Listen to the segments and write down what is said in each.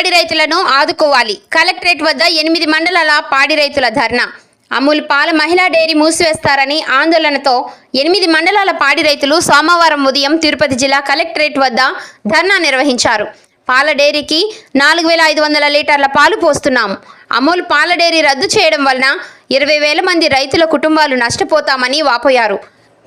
పాడి రైతులను ఆదుకోవాలి. కలెక్టరేట్ వద్ద ఎనిమిది మండలాల పాడి రైతుల ధర్నా. అమూల్ పాల మహిళా డైరీ మూసివేస్తారని ఆందోళనతో ఎనిమిది మండలాల పాడి రైతులు సోమవారం ఉదయం తిరుపతి జిల్లా కలెక్టరేట్ వద్ద ధర్నా నిర్వహించారు. పాల డైరీకి నాలుగు వేల ఐదు వందల లీటర్ల పాలు పోస్తున్నాం. అమూల్ పాల డైరీ రద్దు చేయడం వలన ఇరవై వేల మంది రైతుల కుటుంబాలు నష్టపోతామని వాపోయారు.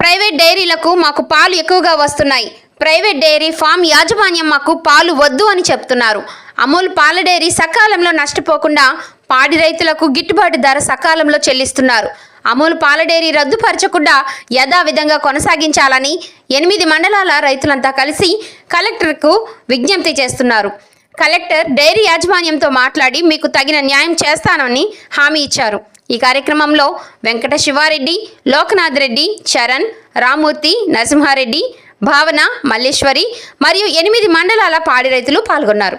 ప్రైవేట్ డైరీలకు మాకు పాలు ఎక్కువగా వస్తున్నాయి. ప్రైవేట్ డైరీ ఫామ్ యాజమాన్యం మాకు పాలు వద్దు అని చెప్తున్నారు. అమూల్ పాల డైరీ సకాలంలో నష్టపోకుండా పాడి రైతులకు గిట్టుబాటు ధర సకాలంలో చెల్లిస్తున్నారు. అమూల్ పాల డైరీ రద్దుపరచకుండా యథావిధంగా కొనసాగించాలని ఎనిమిది మండలాల రైతులంతా కలిసి కలెక్టర్కు విజ్ఞప్తి చేస్తున్నారు. కలెక్టర్ డైరీ యాజమాన్యంతో మాట్లాడి మీకు తగిన న్యాయం చేస్తానని హామీ ఇచ్చారు. ఈ కార్యక్రమంలో వెంకట శివారెడ్డి లోకనాథ్ రెడ్డి చరణ్ రామూర్తి నరసింహారెడ్డి భావన మల్లేశ్వరి మరియు ఎనిమిది మండలాల పాడి రైతులు పాల్గొన్నారు.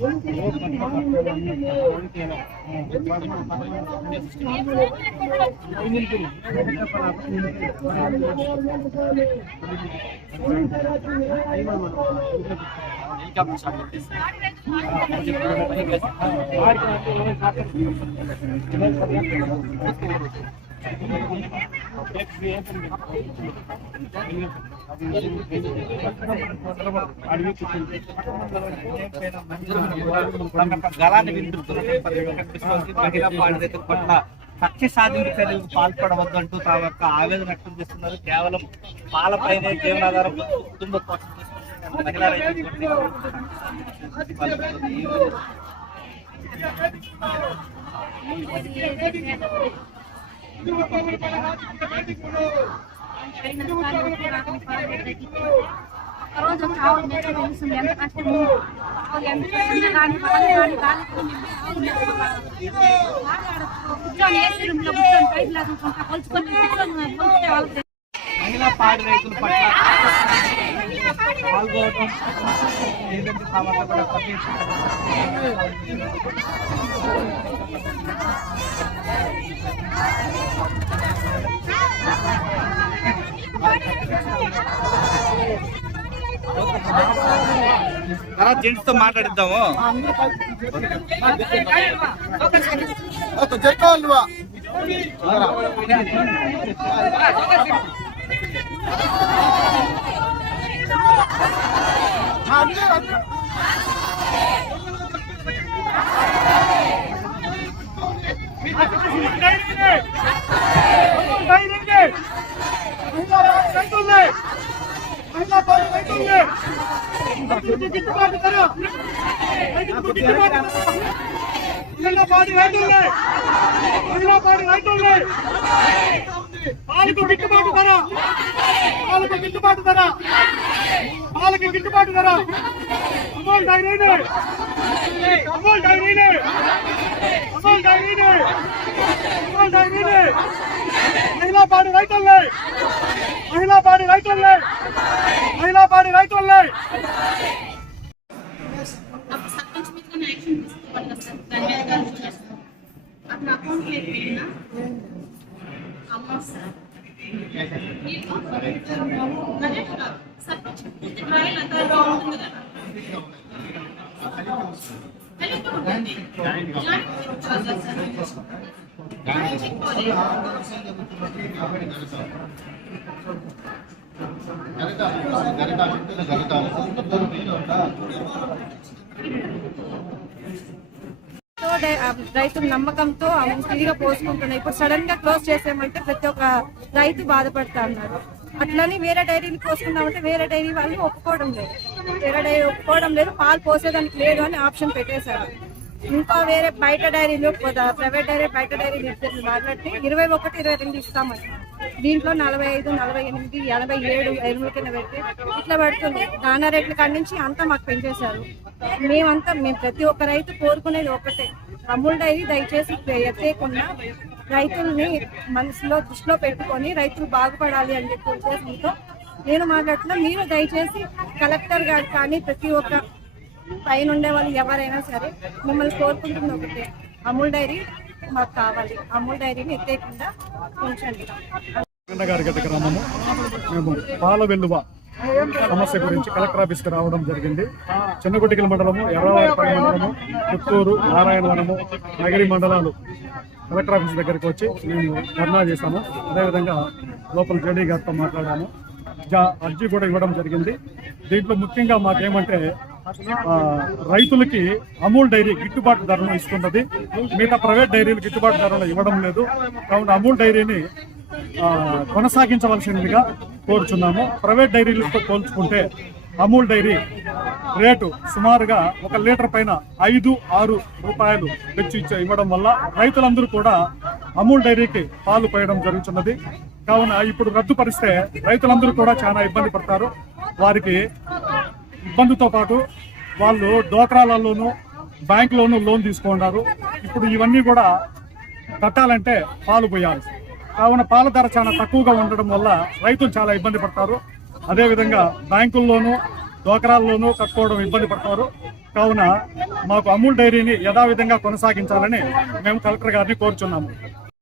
ありがとうございます。గలాన్ని వింటున్నారు మహిళా పట్ల కక్ష సాధింపు చర్యలకు పాల్పడవద్దు అంటూ తమ యొక్క ఆవేదన వ్యక్తం చేస్తున్నారు కేవలం పాలపైనే జీవనాధారం కుటుంబ మహిళా రోజు తెలుస్తుంది ఎంత కష్టము మహిళా పాడి రైతుల పట్ల పాల్గొనడం ఏదంటే సామర్థ్యం కూడా తర్వాత జెంట్స్ తో మాట్లాడిద్దాము పాలకు గిట్టుబాటు ధర పాలకు గిట్టుబాటు ధర వాళ్ళకి గిట్టుబాటు ధర. అమోల్ డైరీనే అమోల్ డైరీనే అమోల్ డైరీనే అమోల్ డైరీనే మహిళా పాడి రైతులే. మహిళా పాడి రైతులే. మహిళా పాడి రైతులే. సర్పంచ్ సార్ దాని అకౌంట్ లేకపోయినా అమౌంట్ సార్ రైతుల నమ్మకంతో ఫ్రీగా పోసుకుంటున్నాయి ఇప్పుడు సడన్గా క్లోజ్ చేసామంటే ప్రతి ఒక్క రైతు బాధపడతా ఉన్నారు. అట్లని వేరే డైరీని పోసుకుందామంటే వేరే డైరీ వాళ్ళు ఒప్పుకోవడం లేదు. వేరే డైరీ ఒప్పుకోవడం లేదు పాలు పోసేదానికి లేదు అని ఆప్షన్ పెట్టేశారు. ఇంకా వేరే బయట డైరీలు ప్రైవేట్ డైరీ బయట డైరీ మాట్లాడితే ఇరవై ఒకటి ఇరవై రెండు ఇస్తామని. దీంట్లో నలభై ఐదు నలభై ఎనిమిది ఎనభై ఏడు ఎనిమిది కింద పెట్టి ఇట్లా పడుతుంది. నానా రేట్ల కాడి నుంచి అంతా మాకు పెంచేశారు. మేమంతా మేము ప్రతి ఒక్క రైతు కోరుకునేది ఒకటే అమూల్ డైరీ దయచేసి ఎత్తేయకుండా రైతుల్ని మనసులో దృష్టిలో పెట్టుకొని రైతులు బాగుపడాలి అని చెప్పి ఉద్దేశంతో నేను మాట్లాడుతున్నా. మీరు దయచేసి కలెక్టర్ గారు కానీ ప్రతి ఒక్క పైన ఉండే వాళ్ళు ఎవరైనా సరే మిమ్మల్ని కోరుకుంటుంది ఒకటే అమూల్ డైరీ మాకు కావాలి. అమూల్ డైరీని ఎత్తేయకుండా ఉంచండి గారి గ్రామము. మేము పాల వెల్లువ సమస్య గురించి కలెక్టర్ ఆఫీస్కి రావడం జరిగింది. చిన్నగుటికల మండలము ఎర్రవారిపల్లి మండలము పుత్తూరు నారాయణవనము నగరి మండలాలు కలెక్టర్ ఆఫీస్ దగ్గరికి వచ్చి మేము ధర్నా చేశాము. అదేవిధంగా లోపల జేడీ గారితో మాట్లాడాము. జా- అర్జీ కూడా ఇవ్వడం జరిగింది. దీంట్లో ముఖ్యంగా మాకేమంటే రైతులకి అమూల్ డైరీ గిట్టుబాటు ధరను ఇస్తున్నది. మిగతా ప్రైవేట్ డైరీలు గిట్టుబాటు ధరలు ఇవ్వడం లేదు. కావున అమూల్ డైరీని కొనసాగించవలసిందిగా కోరుచున్నాము. ప్రైవేట్ డైరీలతో పోల్చుకుంటే అమూల్ డైరీ రేటు సుమారుగా ఒక లీటర్ పైన ఐదు ఆరు రూపాయలు పెంచి ఇవ్వడం వల్ల రైతులందరూ కూడా అమూల్ డైరీకి పాలు పోయడం జరుగుతున్నది. కావున ఇప్పుడు రద్దుపరిస్తే రైతులందరూ కూడా చాలా ఇబ్బంది పడతారు. వారికి ఇబ్బందితో పాటు వాళ్ళు డోక్రాలలోనూ బ్యాంకులోనూ లోన్ తీసుకున్నారు ఇప్పుడు ఇవన్నీ కూడా కట్టాలంటే పాలు పోయాలి కావున పాల ధర చాలా తక్కువగా ఉండడం వల్ల రైతులు చాలా ఇబ్బంది పడతారు. అదేవిధంగా బ్యాంకుల్లోనూ డోకరాల్లోనూ కట్టుకోవడం ఇబ్బంది పడతారు. కావున మాకు అమూల్ డైరీని యథావిధంగా కొనసాగించాలని మేము కలెక్టర్ గారిని కోరుచున్నాము.